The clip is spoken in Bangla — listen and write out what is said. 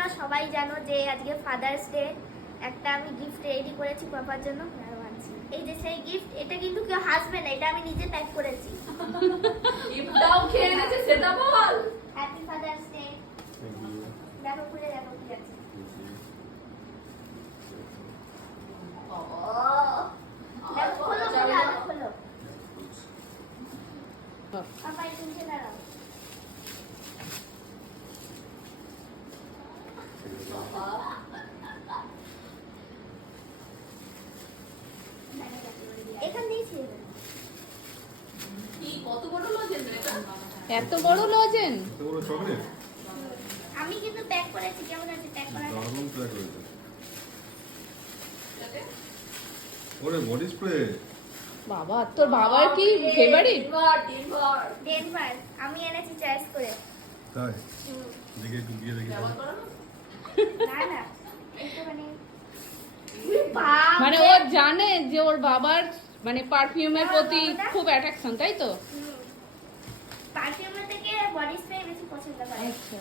তোমরা সবাই জানো যে আজকে ফাদার্স ডে। একটা আমি গিফট রেডি করেছি পাপার জন্য। এই যে সেই গিফট, এটা কিন্তু কেউ হাসবে না, এটা আমি নিজে প্যাক করেছি। গিফটটাও খেয়ে এনেছে সেটা বল। Happy father's day. দেখো খুলে দেখো কি আছে। দেখো খোলো খোলো আগে খোলো। পাপা এই নিচে দাঁড়াও। এখান দিয়েছি কি কত বড় লজেন্স এটা? এত বড় লজেন? এত বড় চকলেট? আমি কিন্তু প্যাক করেছি। কেমন আছে প্যাক করা? দারুণ প্যাক হয়েছে। এটাতে? ওরে বডি স্প্রে। বাবা, তোর বাবার কি ফেভারিট? ডেনভার। ডেনভার আমি এনেছি চয়েস করে। তাই দেখে একটু দিয়ে দেখি। ব্যবহার করো না? না না একটুখানি মানে ও জানে যে ওর বাবার মানে পারফিউমের প্রতি খুব অ্যাট্রাকশন, তাই তো? পারফিউমের থেকে বডি স্প্রে বেশি পছন্দ করে। আচ্ছা।